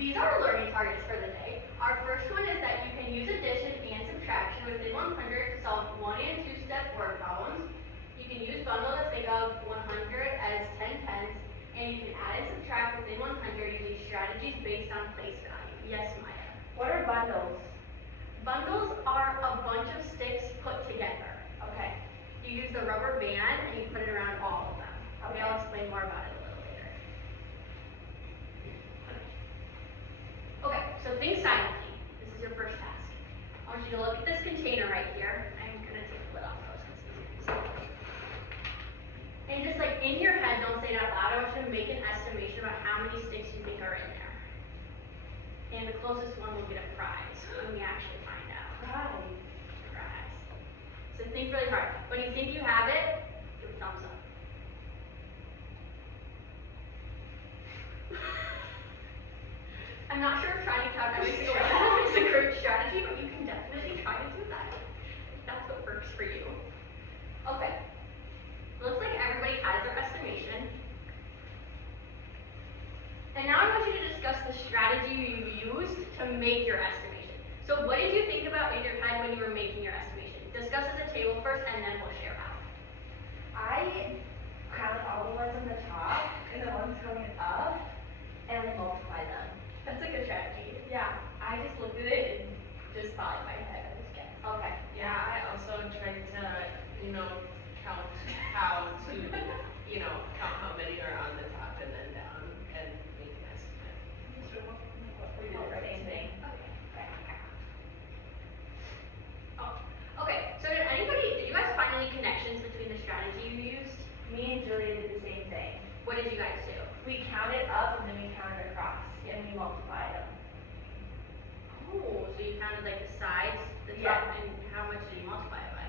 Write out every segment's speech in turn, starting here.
These are our learning targets for the day. Our first one is that you can use addition and subtraction within 100 to solve 1 and 2 step word problems. You can use bundle to think of 100 as 10 tens, and you can add and subtract within 100 using strategies based on place value. Yes, Maya? What are bundles? Bundles are a bunch of sticks put together. Okay. You use the rubber band and you put it around all of them. Okay, I'll explain more about it a little later. Okay, so think silently. This is your first task. I want you to look at this container right here. I'm gonna take the lid off though since it's easy. And just like in your head, don't say it out loud. I want you to make an estimation about how many sticks you think are in there. And the closest one will get a prize when we actually find out. Prize. So think really hard. When you think you have it, give a thumbs up. I'm not sure if trying to count every single one is a group strategy, but you can definitely try to do that. If that's what works for you. Okay. Looks like everybody has their estimation. And now I want you to discuss the strategy you used to make your estimation. So what did you think about in your head when you were making your estimation? Discuss as a table first, and then we'll share how. I counted all the ones on the top and the ones going up, and I multiply them. That's a good strategy. Yeah, I just looked at it and just thought in my head, I just guessed. Okay. Yeah, I also tried to, count how to, count how many are on the top and then down and make an estimate. We did the same thing. Okay, so did you guys find any connections between the strategy you used? Me and Julia did the same thing. What did you guys do? We counted up and then we counted across, and we multiplied them. Oh, so you counted like the sides, the Yeah. top, and how much did you multiply it by?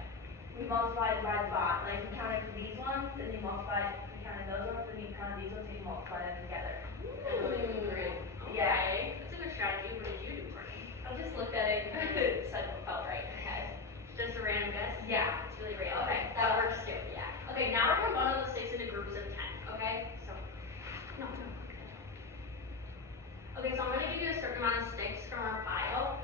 We multiplied by the bot. Like, we counted these ones, and we counted those ones, and we counted these ones, and we multiplied them together. Okay. Yeah. That's a good strategy. What did you do, Courtney? I just looked at it and said what felt right in my head. Just a random guess? Yeah. It's really random. Okay, that works too. Yeah. Okay, now we're gonna bundle the sticks into groups of 10. Okay? So, no. Okay, so I'm gonna give you a certain amount of sticks from our pile.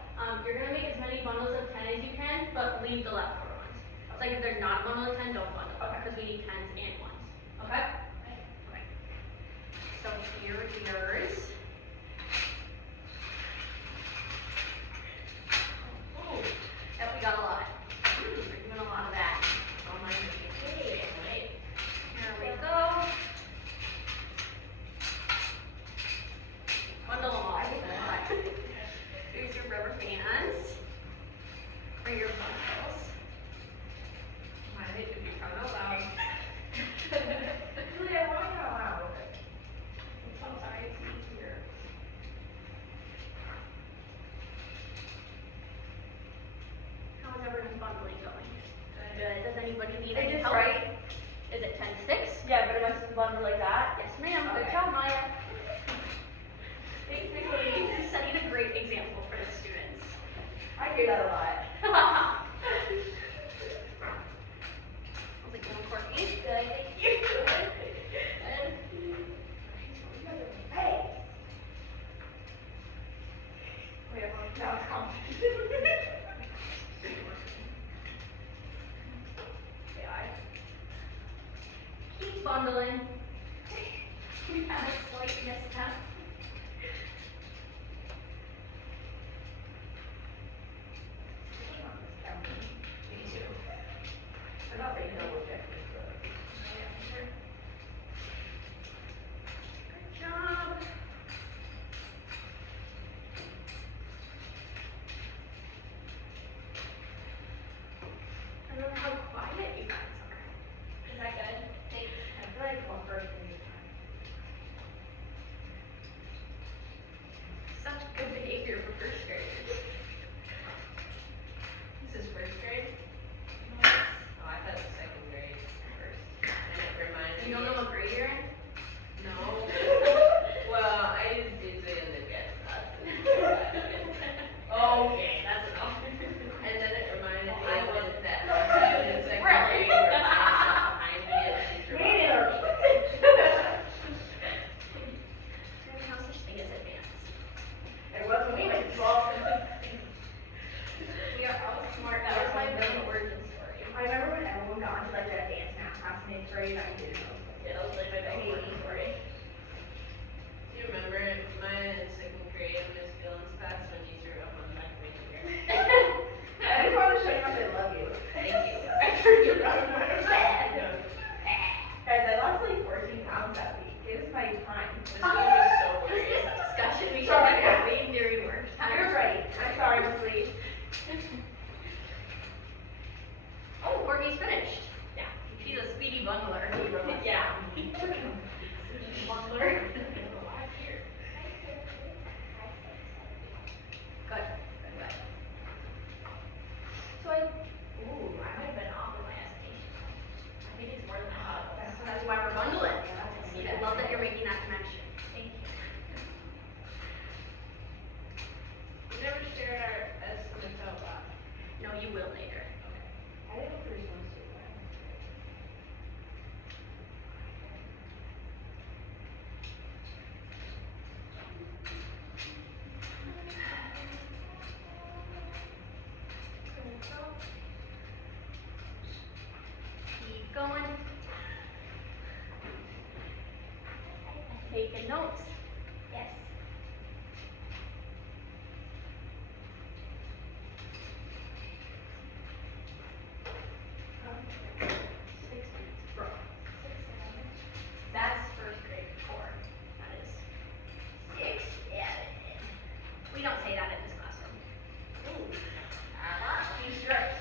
You're gonna make as many bundles of 10 as you can, but leave the leftover ones. It's like if there's not a bundle of 10, don't bundle. Okay. Because we need 10s and 1s. Okay? Okay. So here's yours. Oh, yep, we got a lot. We're doing a lot of that. Oh my goodness. Wait. Here we go. Bundle them all. Here's your rubber bands for your bundles. I hate to be count out loud. Julia, why not loud? I'm so sorry, it's easier. How's everyone's bundling going? Good. Does anybody need any Is this help? right? Is it 10 sticks? Yeah, but am I supposed to bundle like that? Yes, ma'am. Good Okay. job, Maya. Thanks, This is setting a great example for the students. I hear that a lot. How's it going, Courtney? Good, thank you. Hey. Wait, now it's complicated. Keep bundling. We have a slight misstep. Me too. I'm not ready to double check this, Good job. taking notes? Yes. Bro. That's first grade core. That is. 6, 7. We don't say that in this classroom. He's strict.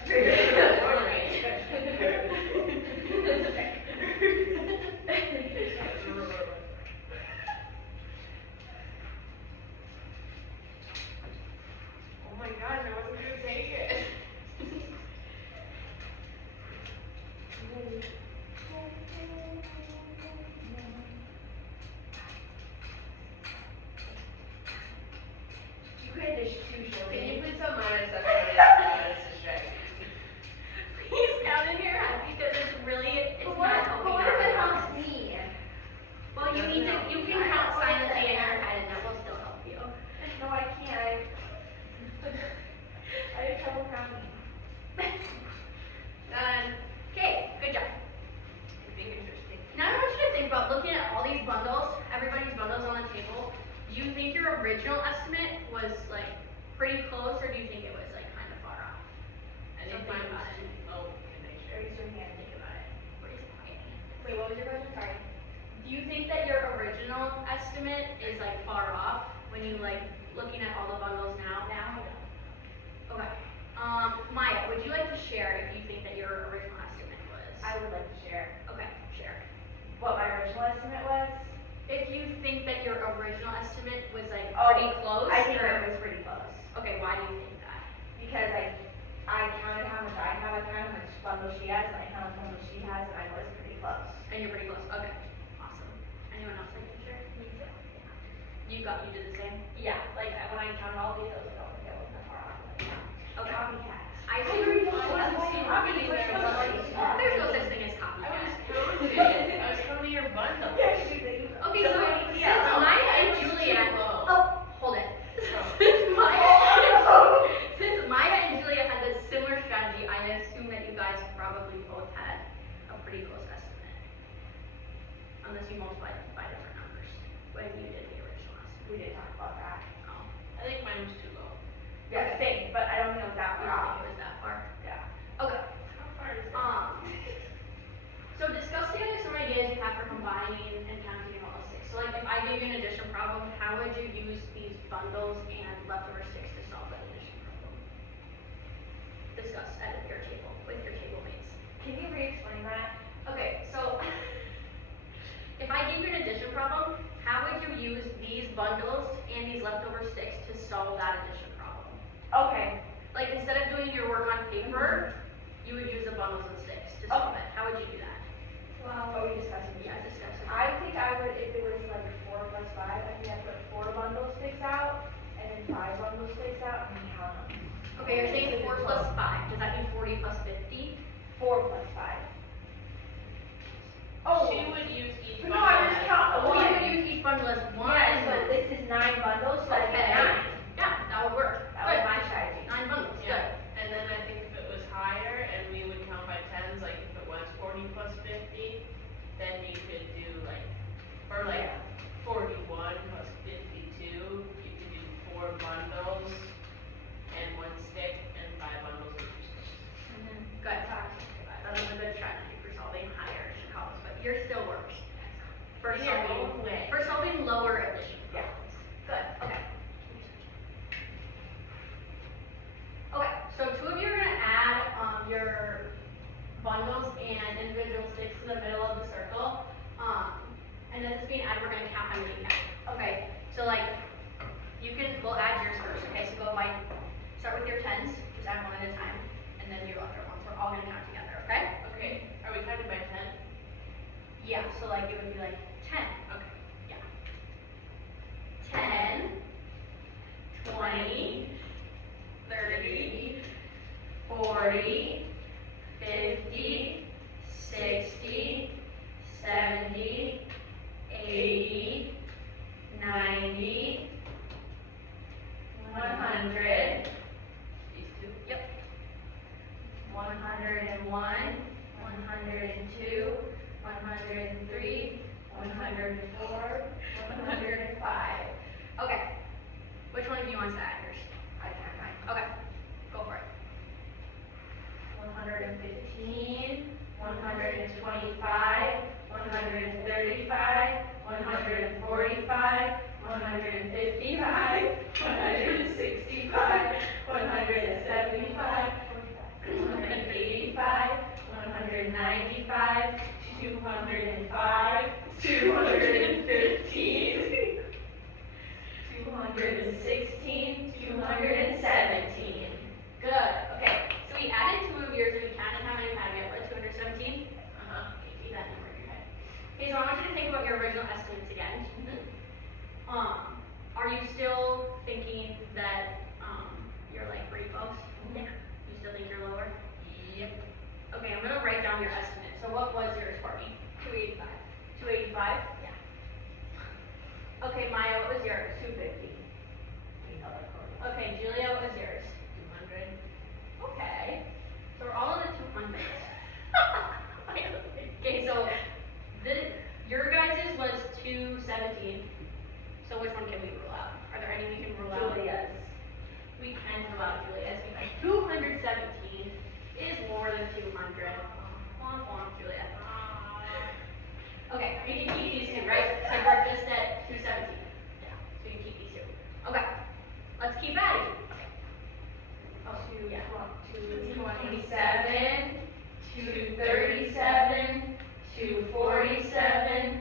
Oh my gosh, I wasn't gonna take it. You could have just two short. Can you put some minor stuff on it? That's distracting. Please count in your head because it's really, it's But not what, helping but what if it out. helps me? Well, you need to, you can count silently in your head and that will still help you. No, I can't. I have trouble counting. Done. Okay, good job. I think interesting. Now I want you to think about looking at all these bundles, everybody's bundles on the table. Do you think your original estimate was like pretty close or do you think it was like kind of far off? I think So think mine was about it. too low, can I share? Raise your hand. Think about it. Raise it high. Wait, what was your question? Sorry. Do you think that your original estimate is like far off when you like looking at all the bundles now? Now I know. Okay. Maya, would you like to share if you think that your original estimate was? I would like to share Okay, share. what my original estimate was. If you think that your original estimate was like Oh, pretty close, I think or- it was pretty close. Okay, why do you think that? Because I counted how much I have, I counted how much bundle she has, and I counted how much she has, and I was pretty close. And you're pretty close. Okay, awesome. Anyone else like to share? Me too. You did the same. Yeah, like when I counted all these, I was like, oh, okay, I wasn't that far off. Okay. Copycat. I I see. agree. There's no such thing as I was copycat. counting, I was counting your bundle. Okay, so since Maya and Julia, Low. oh, hold it. Since Maya and Julia had this similar strategy, I assume that you guys probably both had a pretty close estimate. Unless you multiplied it by different numbers when you did the original estimate. We did talk about that. Oh, I think mine was too low. Yeah, same, but I don't think it was that I far don't off. think it was that far. Yeah. Okay. How far is that? So discuss together some ideas you have for combining and counting all the sticks. So like if I gave you an addition problem, how would you use these bundles and leftover sticks to solve that addition problem? Discuss at your table, with your table mates. Can you re-explain that? Okay, so if I gave you an addition problem, how would you use these bundles and these leftover sticks to solve that addition problem? Okay. Like instead of doing your work on paper, you would use the bundles and sticks to solve it. How would you do that? Well, are we discussing? Yeah, discuss it. I think I would, if it was like 4 plus 5, I think I'd put 4 bundle sticks out, and then 5 bundle sticks out, and then count them. Okay, you're saying 4 plus 5. Does that mean 40 plus 50? 4 plus 5. Oh. She would use each No, bundle. I just count Oh, one. you would use each bundle as one. Yeah, so this is 9 bundles, so I Okay. get 9. Yeah, that would work. That was Good. my strategy. 9 bundles, good. Yeah, and then I think if it was higher and we would count by tens, like if it was 40 plus 50, then you could do like, or like 41 plus 52, you could do 4 bundles and 1 stick and 5 bundles of each stick. Good. That was a good strategy for solving higher addition problems, but yours still works. For In your solving, own way. for solving lower addition Yeah. problems. Good, okay. Okay, so 2 of you are gonna add, your bundles and individual sticks to the middle of the circle. And as it's being added, we're gonna count how many you count. Okay, so like, we'll add yours first, okay, so go like, start with your tens, just add one at a time, and then your leftover ones, we're all gonna count together, okay? Okay, are we counting by 10? Yeah, so like, it would be like 10, Okay. yeah. 10, 20, 30, 40, 50, 60, 70, 80, 90, 100. These two? Yep. 101, 102, 103, 104, 105, wants to add hers? I can, Okay, go for it. 115, 125, 135, 145, 155, 165, 175, 185, 195, 205, 215, 216, 217. Good, okay, so we added two of yours and we counted how many we had, we had what, 217? Uh-huh. Okay, keep that number in your head. Okay, so I want you to think about your original estimates again. Are you still thinking that, you're like pretty close? Yeah. You still think you're lower? Yep. Okay, I'm gonna write down your estimate. So what was yours for me? 285. 285? Yeah. Okay, Maya, what was yours? 250. Okay, Julia, what was yours? 200. Okay. So we're all in the 200s. Okay, so your guys's was 217. So which one can we rule out? Are there any we can rule out? Julia's. We can rule out Julia's because 217 is more than 200. Womp womp, Julia. Okay, we can keep these two, right? So we're just at 217. Yeah, so you can keep these two. Okay, let's keep adding. Oh, yeah. 227, 237, 247,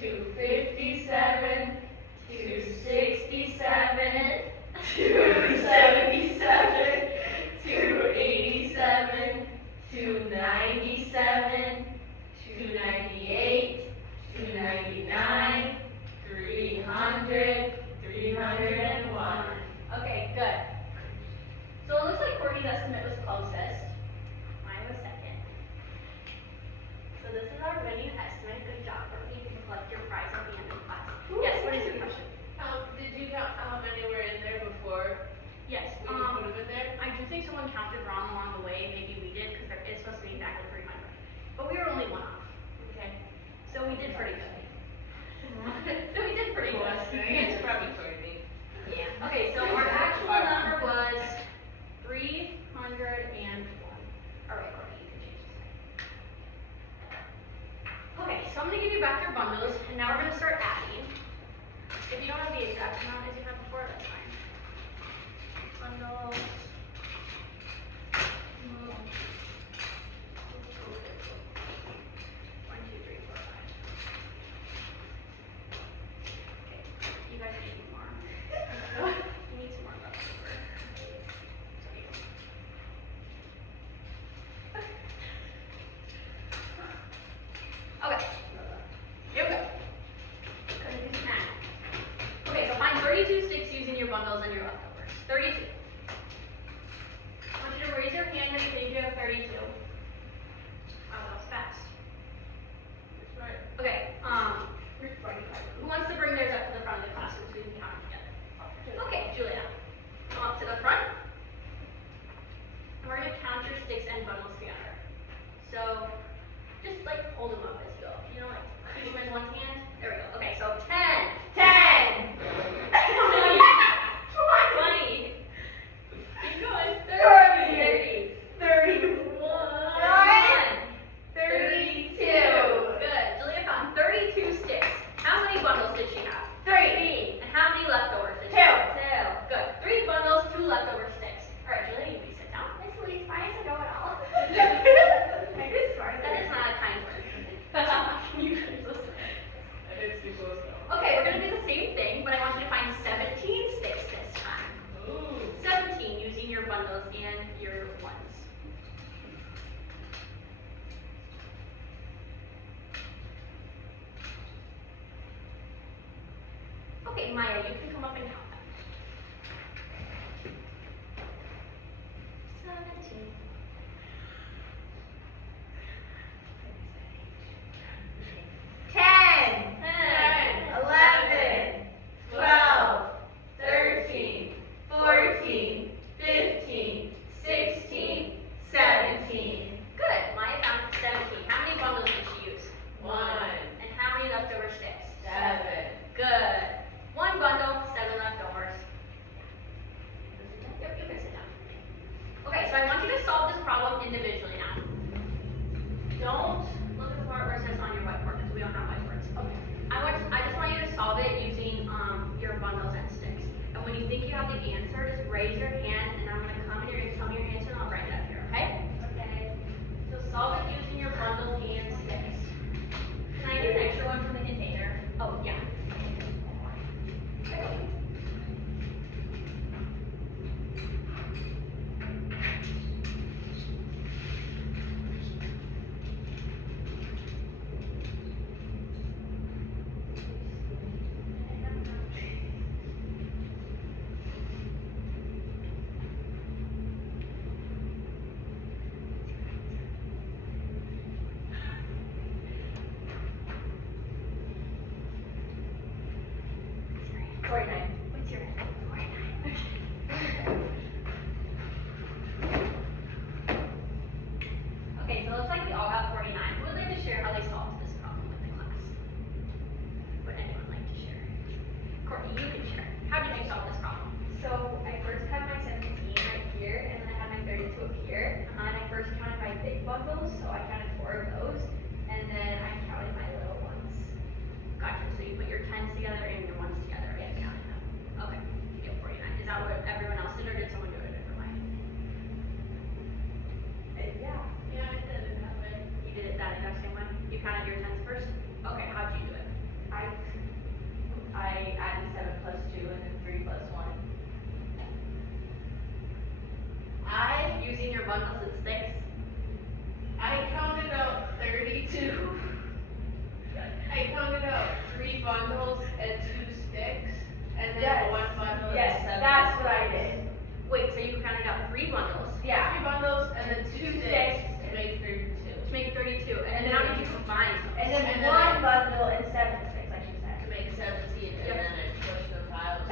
257, 267, 277, 287, 297, 298, 299, 300, 301. Okay, good. So it looks like Courtney's estimate was closest. Mine was second. So this is our winning estimate. Good job, Courtney. You can collect your prize at the end of class. Yes, what is your question? Did you count how many were in there before Yes, we put them in there? I do think someone counted wrong along the way. Maybe we did, because it's supposed to be exactly 300. But we were only one off. Okay. So we did pretty good. So we did pretty good. It's probably Courtney. Yeah. Okay, so our actual number was 301. All right, Courtney, you can change this. Okay, so I'm gonna give you back your bundles, and now we're gonna start adding. If you don't have the exact amount as you had before, that's fine. Bundles. One, two, three, four, five. Okay, you guys need more. You need some more leftover. So you. Okay. Here we go. Gonna do some math. Okay, so find 32 sticks using your bundles and your leftovers. 32. I want you to raise your hand when you think you have 32. Wow, that was fast. That's right. Okay, who wants to bring theirs up to the front of the classroom so we can count them together? Okay, Julia. Come up to the front. And we're gonna count your sticks and bundles together. So, just like hold them up as you go. You know, like keep them in one hand. There we go. Okay, so 10. 10! 20. Keep going. 30. 31. 32. Good. Julia found 32 sticks. How many bundles did she have? 3. And how many leftovers did she have? 2. Good. 3 bundles, 2 leftover sticks. All right, Julia, you may sit down. Miss Louise, why does it know it all? That is not a kind word. You can just- It's too close though. Okay, we're gonna do the same thing, but I want you to find 17 sticks this time. Ooh. 17 using your bundles and your ones. Okay, Maya, you can come up and count them. 17. 10, 11, 12, 13, 14, 15, 16, 17. Good, Maya found 17. How many bundles did she use? 1. And how many leftover sticks? 7. Good. 1 bundle, 7 leftover. you have the answer, just raise your hand, and I'm gonna come and you're gonna tell me your answer, and I'll write it up here, okay? Okay. So solve it using your bundle and sticks. Can I get an extra one from the container? Oh, yeah. What's your answer? 49. Okay, so it looks like we all got 49. Who would like to share how they solved this problem with the class? Would anyone like to share? Courtney, you can share. How did you solve this problem? So I first had my 17 right here, and then I had my 32 up here. And I first counted my big bundles, so I counted 4 of those, and then I counted my little ones. Gotcha, so you put your 10s together and your 1s together and counted them. Okay, you get 49. Is that what everyone else did, or did someone do it a different way? Yeah. Yeah, I did it that way. You did it that exact same way? You counted your 10s first? Okay, how'd you do it? I added 7 plus 2 and then 3 plus 1. Using your bundles and sticks? I counted out 32. I counted out 3 bundles and 2 sticks, and then Yes. 1 bundle and Yes, 7. that's what I did. Wait, so you counted out 3 bundles Yeah. 3 bundles and then 2 2 sticks sticks. to make 32. to make 32, and And then how then- did you combine them? And then And then 1 bundle and 7 sticks, I should say. To make 17, and Yep. then I pushed the piles.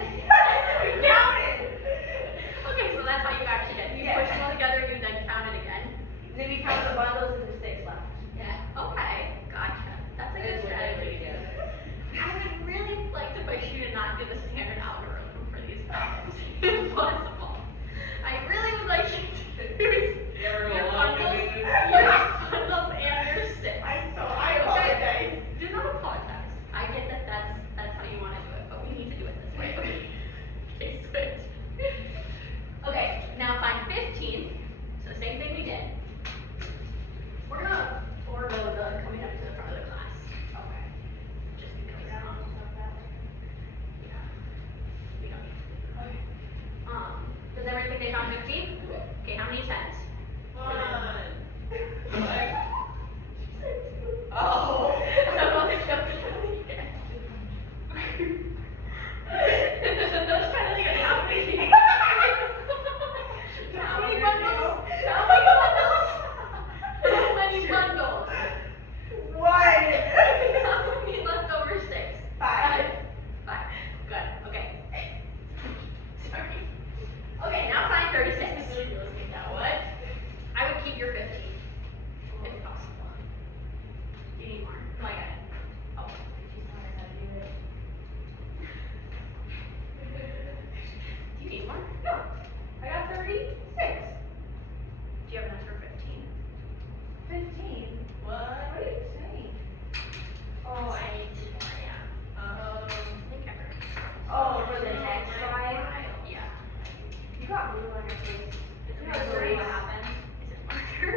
Counted! Okay, so that's how you actually did it. You Yeah. pushed them all together, you then counted again. Then we count the bundles and the sticks left. Yeah. Okay, gotcha. That's a good That's what I strategy. would do. I would really like to push you to not do the standard algorithm for these problems, if possible. I really would like you to use Never your will bundles, want to. your bundles and your sticks. I Okay? Do not apologize. I get that that's how you want to do it, but we need to do it this way. Okay, switch. Okay, now find 15. So same thing we did. We're gonna forego the coming up to the front of the class. Okay. Just because, yeah, we don't need to. Okay. Does everyone think they found 15? Okay, how many 10s? 1. Oh. I don't know if it's Just trying to think of how many. How many bundles? How many bundles? How many bundles? 1. How many leftover sticks? 5. 5. Good. Okay. Sorry. Okay, now find 36. Now what? I would keep your 15, if possible. Do you need more? No, I got it. Oh. Do you need more? No. I got 36. Do you have enough for 15? 15. What? What are you saying? Oh, I need 2 more, yeah. I think I heard. Oh, for the next slide? Yeah. You got blue on your face. Is it marker? What happened? Is it marker?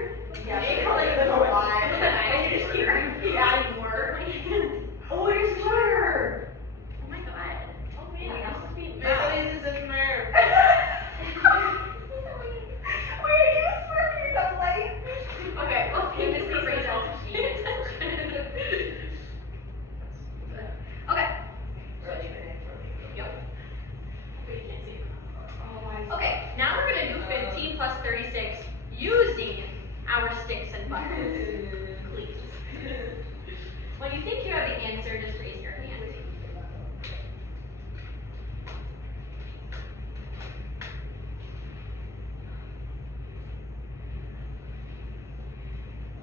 Yeah, They but call it it's a lot. I just keep adding more. Oh, your sweater. Oh my god. Oh man, that must be This is a Smurf. Wait, are you a Smurf? You're so late. Okay, well, this is the result. Okay. Yep. But you can't see it. Oh, I Okay, now we're gonna do 15 plus 36 using our sticks and buttons. Please. When you think you have the answer, just raise your hand.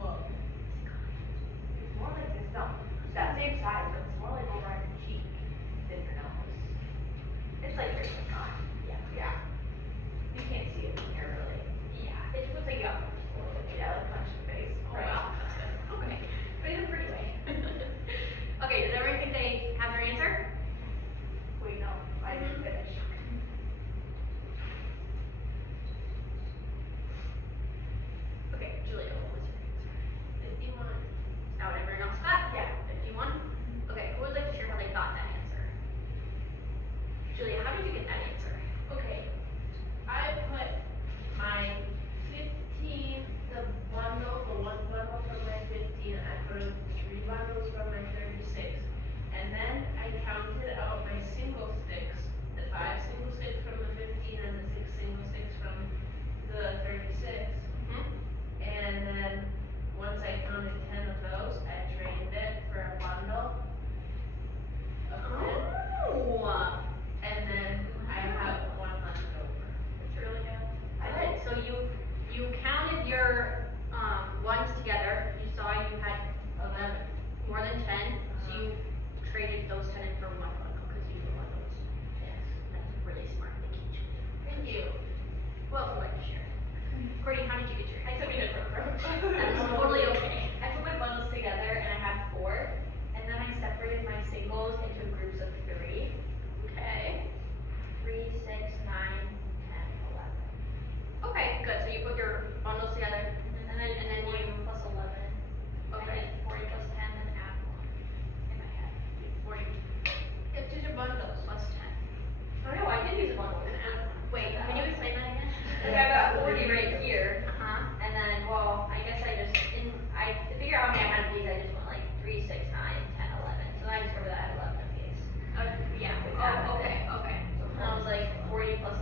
Whoa. It's more like this. No, it's that same size, but it's more like over on your cheek than your nose. It's like yours is not. Yeah. You can't see it from here, really. Yeah, it looks like you got punched a little bit. Yeah, like punch in the face. Oh wow, that's good. Okay, but in a pretty way. Okay, does everyone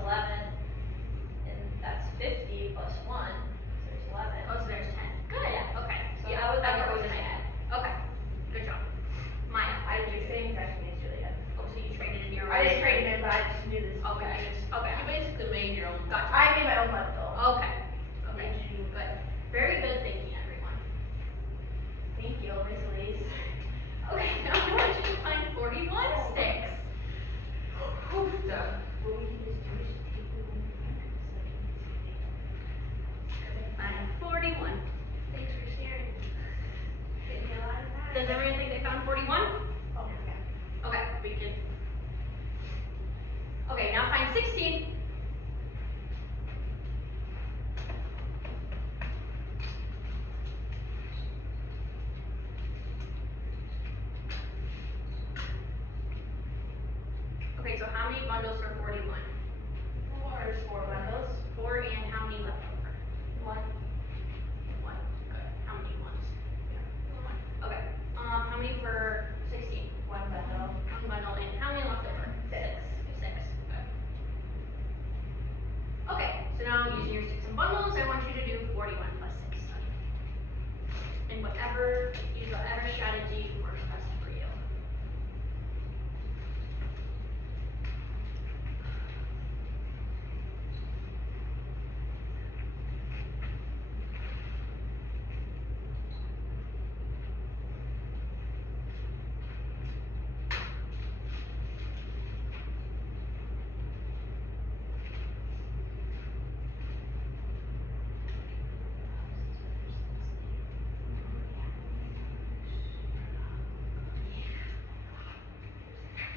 11, and that's 50 plus 1, so there's 11. Oh, so there's 10. Good, Yeah. okay. So Yeah, that was, that that was was in my in my head. Okay, good job. Maya, I did the same exact thing as Julia. oh, so you traded in your. I didn't trade it in, but I just knew this. Okay, okay. You basically made your own. Gotcha. I made my own bundle. Okay, okay, good. Very good thinking, everyone. Thank you, Miss Elise. Okay, now I want you to find 41 sticks. Oof, done. What we can just do is take the one Find 41. Thanks for sharing. Getting me a lot of that. Does everyone think they found 41? Oh, yeah. Okay, we can. Okay, now find 16. Okay, so how many bundles are 41? There's 4 bundles. 4 and how many left over? 1. 1. Good. How many ones? 1. Okay. How many for 16? 1 bundle. 1 bundle and how many left over? 6. 6. Good. Okay, so now using your sticks and bundles, I want you to do 41 plus 6. And use whatever strategy works best for you.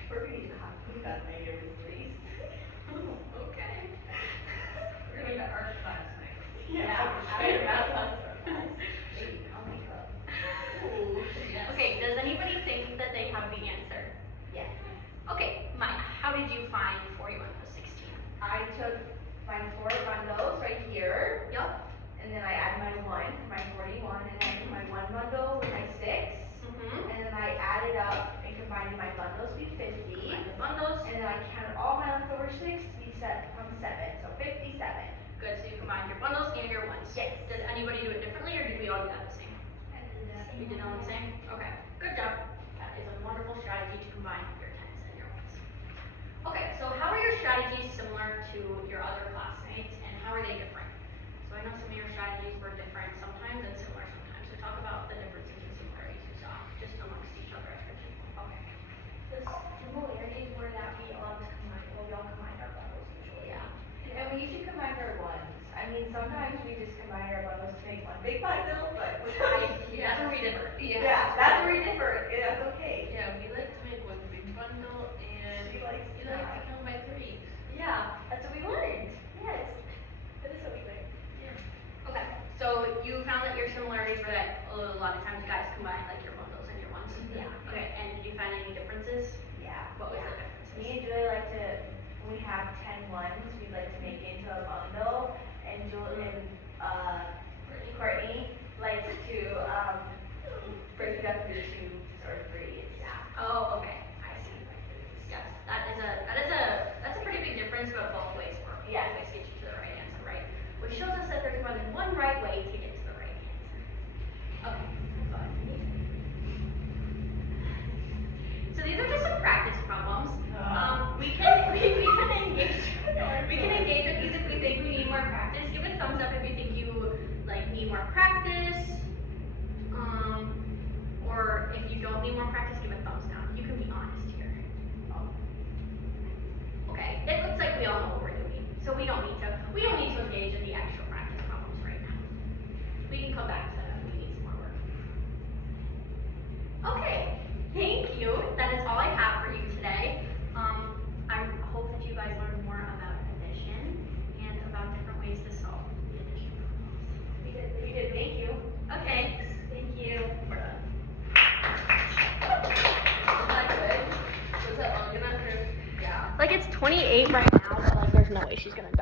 We're gonna need to have food on my ear, Miss Elise. Okay. We're gonna get our class next. Yeah. I would rather Maybe I'll make up. Ooh, yes. Okay, does anybody think that they have the answer? Yes. Okay, Maya, how did you find 41 plus 16? I took my 4 bundles right here, Yup. and then I add my 1, my 41, and then my 1 bundle with my 6, Mm-hmm. and then I added up and combined my bundles to be 50, Find the bundles. and then I counted all my leftover 6 to be set from 7, so 57. Good, so you combined your bundles and your ones. Yes. Did anybody do it differently, or did we all do that the same? You did all the same? Okay, good job. That is a wonderful strategy to combine your 10s and your 1s. Okay, so how are your strategies similar to your other classmates, and how are they different? So I know some of your strategies were different sometimes and similar sometimes, so talk about the differences and similarities you saw, just amongst each other as a team. Okay. The similarities were that we all combined our bundles usually. Yeah. And we usually combine our 1s. I mean, sometimes we just combine our bundles to make one big bundle, but. That's where we differ. Yeah, that's where we differ, yeah, that's okay. Yeah, we like to make one big bundle and She likes you like to that. count by 3s. Yeah, that's what we learned. Yes, that is what we learned. Okay, so you found that your similarities were that a lot of times you guys combine like your bundles and your 1s? Yeah. Okay, and did you find any differences? Yeah. What was the differences? Me and Julie like to, when we have 10 1s, we like to make it into a bundle, and Julie and, Courtney likes to, break it up into 2s or 3s. Yeah. Oh, okay, I see. Yes, that's a pretty big difference, but both ways work. Yeah. Both ways get you to the right answer, right? Which shows us that there's more than one right way to get to the right answer. Okay, good. So these are just some practice problems. We can engage with these if we think we need more practice. Give a thumbs up if you think you need more practice. Or if you don't need more practice, give a thumbs down. You can be honest here. Okay, it looks like we all know what we're doing, so we don't need to engage in the actual practice problems right now. We can come back to that if we need some more work. Okay, thank you. That is all I have for you today. I hope that you guys learned more about addition and about different ways to solve the addition problems. You did, thank you. Okay, thank you. We're done. Was that long enough or? Like it's 28 right now, but like there's no way she's gonna go.